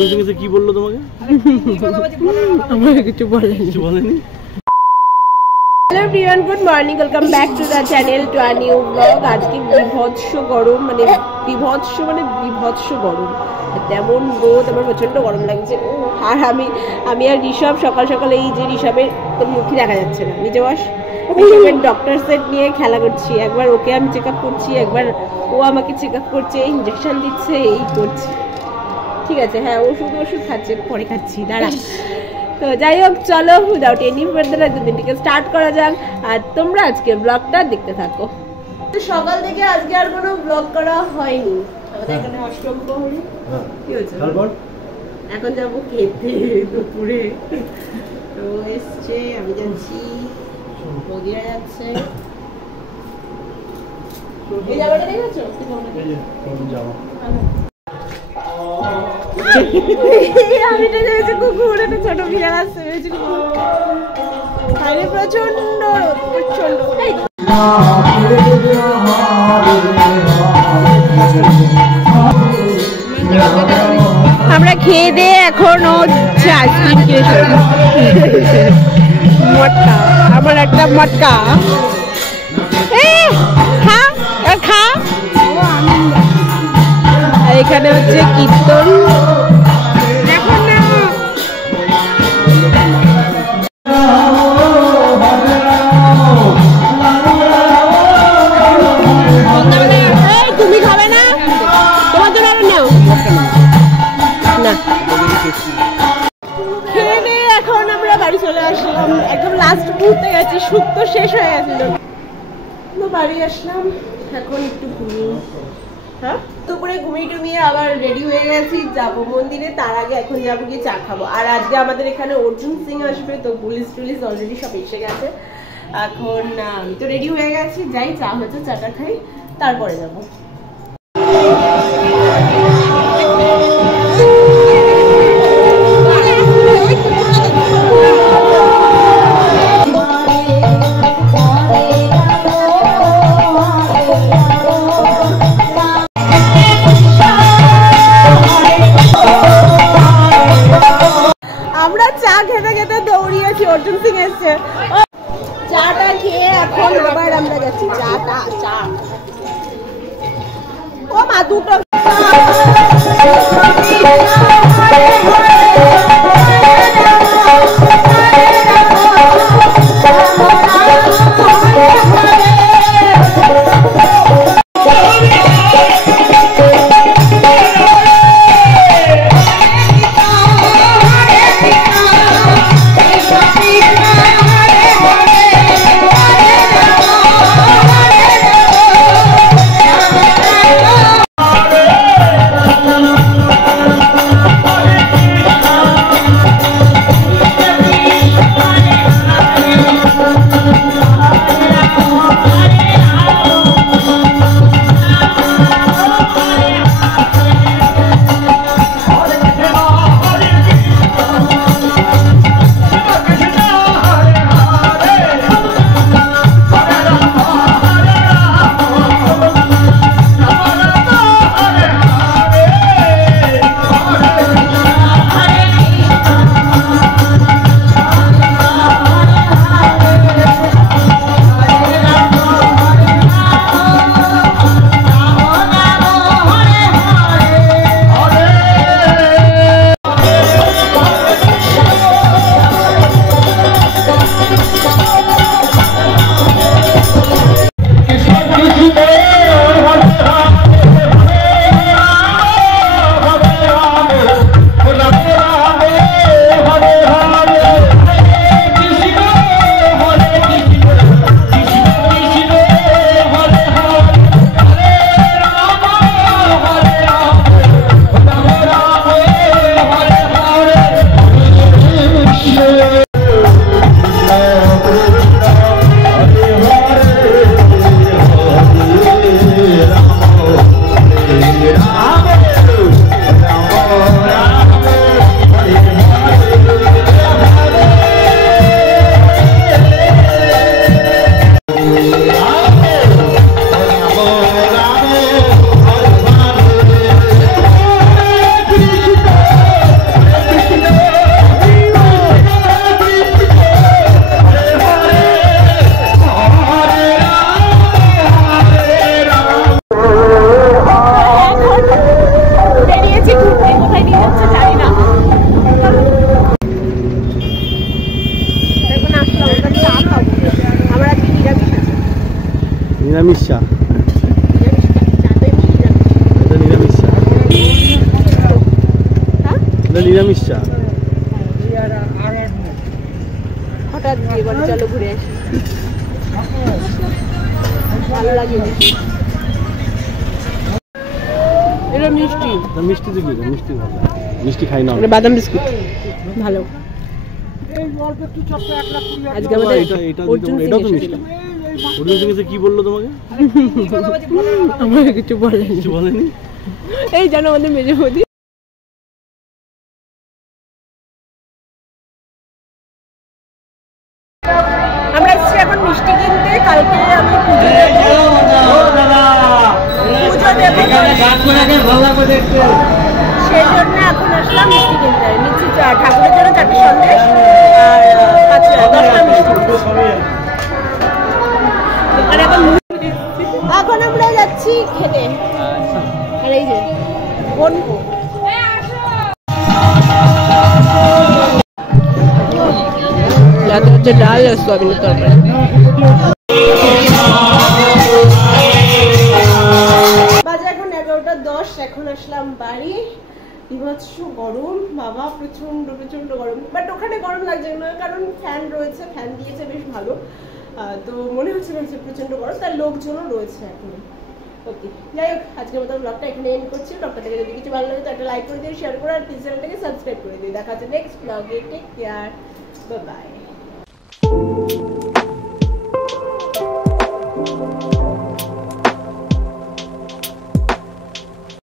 কি বললো তোমাকে? আমাকে কিছু বলেনি। Hello everyone, good morning, welcome back to the channel, to a new blog. আজকে বিভৎস গরম, মানে বিভৎস গরম, তেমন রোদ, আমার প্রচন্ড গরম লাগছে। আর আমি আর ঋষভ সকাল সকাল, এই যে ঋষভের মুখই দেখা যাচ্ছে না, নিচে বস, ঋষভের ডক্টর সেট নিয়ে খেলা করছি। একবার ওকে আমি চেক আপ করছি, একবার ও আমাকে চেক আপ করছে, ইঞ্জেকশন দিচ্ছে, এই করছে। ঠিক আছে, হ্যাঁ ওষুধ খাচ্ছে, পরে খাচ্ছি, দাঁড়া। তো যাই হোক, চলো উইদাউট এনি ফার্দার দিনটিকে স্টার্ট করা যাক। আর তোমরা আজকে ব্লগটা দেখতে থাকো। সকাল থেকে আজকে আর কোনো ব্লগ করা হয়নি, আমাদের এখানে অষ্টম প্রহরী। কি হয়েছে? এখন যাবো খেতে দুপুরে। তো এসছে, আমি যাচ্ছি, বৌদিরা যাচ্ছে। এই জায়গাটা দেখেছো? আমি তো ভেবেছি কুকুর, একটা ছোট বিড়াল আসছে, ভেবেছি বাইরে প্রচন্ড আমরা খেয়ে দিয়ে এখন আইসক্রিম কিনে মটকা, আমার একটা মটকা খা। আর এখানে হচ্ছে কীর্তন। তুমি খাবে না? তোমার জন্য আরো নাও না। খেয়ে দিয়ে এখন আমরা বাড়ি চলে আসলাম, একদম লাস্ট মুহূর্তে গেছি, শুক্তো শেষ হয়ে গেছিল, বাড়ি আসলাম। এখন একটু ঘুমিয়ে, হ্যাঁ দুপুরে ঘুমিয়ে আবার রেডি হয়ে গেছি, যাবো মন্দিরে। তার আগে এখন যাবো গিয়ে চা খাবো। আর আজকে আমাদের এখানে অর্জুন সিং আসবে, তো পুলিশ অলরেডি সব এসে গেছে। এখন তো রেডি হয়ে গেছি, যাই, চা হয়েছে, চাটা খাই, তারপরে যাবো। আমরা চা খেতে খেতে দৌড়িয়েছি, অর্জুন সিং এসছে। চাটা খেয়ে এখন আবার আমরা যাচ্ছি চা। ও মা, দুটো নিরামিষ চা। এটা নিরামিষ চা। এটা নিরামিষ চা। হঠাৎ গিয়ে বলে চলো ঘুরে আসি, ভালো লাগে। এটা মিষ্টি, মিষ্টি তো কি মিষ্টি ভালো, মিষ্টি খাই না। বাদাম বিস্কুট ভালো। আজকে আমাদের অর্জুন সিং এসেছিল। অর্জুন সিং এসে কি বললো তোমাকে? আমাকে কিছু বলেনি। কিছু বলেনি? এই জানো আমাদের মেজে বৌদি আমরা এসেছি এখন মিষ্টি কিনতে। কালকে আমি পুজো দেবো, সেই জন্য এখন আসলাম মিষ্টি কিনতে। নিচ্ছি ঠাকুরের জন্য 4টে সন্দেশ আর 10টা মিষ্টি। এখন আমরা যাচ্ছি খেতে। আর এই যে বোন হচ্ছে ডাল আর সোয়াবিনের তরকারি। বাজে এখন 11:10। এখন আসলাম বাড়ি। বিভৎস গরম বাবা, প্রচন্ড প্রচন্ড গরম। বাট ওখানে গরম লাগছে না, কারণ ফ্যান রয়েছে, ফ্যান দিয়েছে বেশ ভালো। তো মনে হচ্ছে না যে প্রচন্ড গরম, তার লোকজনও রয়েছে এখন। ওকে, যাই হোক, আজকের মতো ব্লগটা এখানে এন্ড করছি। ব্লগটা থেকে যদি কিছু ভালো লাগে তো একটা লাইক করে দিও, শেয়ার করো, আর প্লিজ চ্যানেলটাকে সাবস্ক্রাইব করে দিও। দেখা হচ্ছে নেক্সট ব্লগে। Take care, bye by.